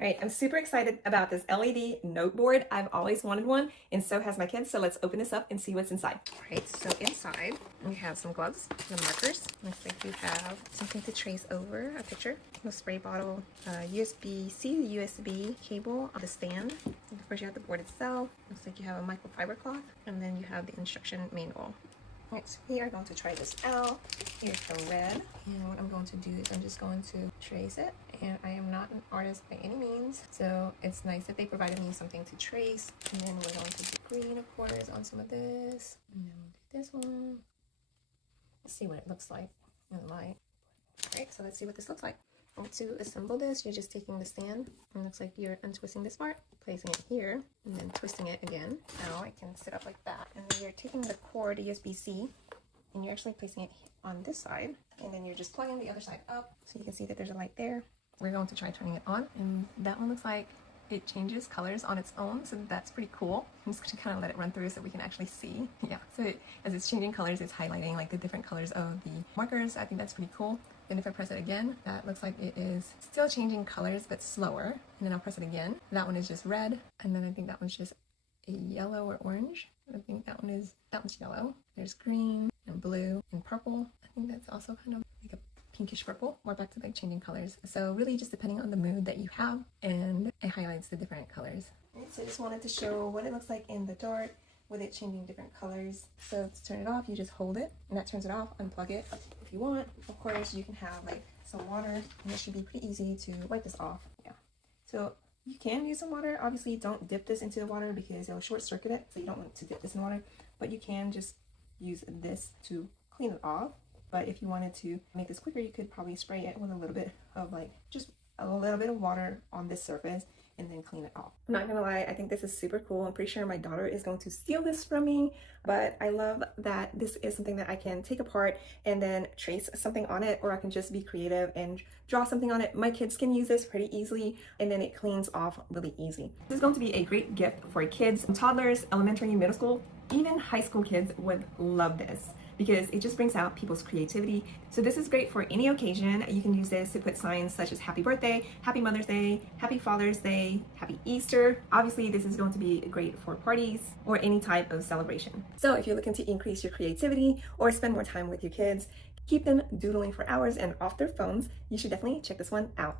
All right, I'm super excited about this LED note board. I've always wanted one, and so has my kids. So let's open this up and see what's inside. All right, so inside we have some gloves, some markers. Looks like you have something to trace over, a picture, a spray bottle, USB-C, the USB cable, the stand. Of course, you have the board itself. Looks like you have a microfiber cloth, and then you have the instruction manual. All right, so we are going to try this out. Here's the red, and what I'm going to do is I'm just going to trace it, and I am not an artist by any means, so it's nice that they provided me something to trace. And then we're going to do green, of course, on some of this, and then we'll do this one. Let's see what it looks like in the light. All right, so let's see what this looks like. And to assemble this, you're just taking the stand, and it looks like you're untwisting this part, placing it here, and then twisting it again. Now it can sit up like that. And then you're taking the cord, USB-C, and you're actually placing it on this side, and then you're just plugging the other side up, so you can see that there's a light there. We're going to try turning it on, and that one looks like it changes colors on its own, so that's pretty cool. I'm just going to kind of let it run through so we can actually see. Yeah, so as it's changing colors, it's highlighting like the different colors of the markers. I think that's pretty cool. Then if I press it again, that looks like it is still changing colors, but slower. And then I'll press it again. That one is just red, and then I think that one's just a yellow or orange. I think that one's yellow. There's green and blue and purple. I think that's also kind of like a pinkish purple. More back to like changing colors. So really just depending on the mood that you have, and it highlights the different colors. So I just wanted to show what it looks like in the dark with it changing different colors. So to turn it off, you just hold it, and that turns it off. Unplug it if you want. Of course, you can have like some water, and it should be pretty easy to wipe this off. Yeah. So you can use some water. Obviously, don't dip this into the water because it'll short circuit it. So you don't want to dip this in water, but you can just use this to clean it off. But if you wanted to make this quicker, you could probably spray it with a little bit of like just a little bit of water on this surface and then clean it off. I'm not gonna lie, I think this is super cool. I'm pretty sure my daughter is going to steal this from me, but I love that this is something that I can take apart and then trace something on it, or I can just be creative and draw something on it. My kids can use this pretty easily, and then it cleans off really easy. This is going to be a great gift for kids, toddlers, elementary, middle school, even high school kids would love this, because it just brings out people's creativity. So this is great for any occasion. You can use this to put signs such as happy birthday, happy Mother's Day, happy Father's Day, happy Easter. Obviously, this is going to be great for parties or any type of celebration. So if you're looking to increase your creativity or spend more time with your kids, keep them doodling for hours and off their phones, you should definitely check this one out.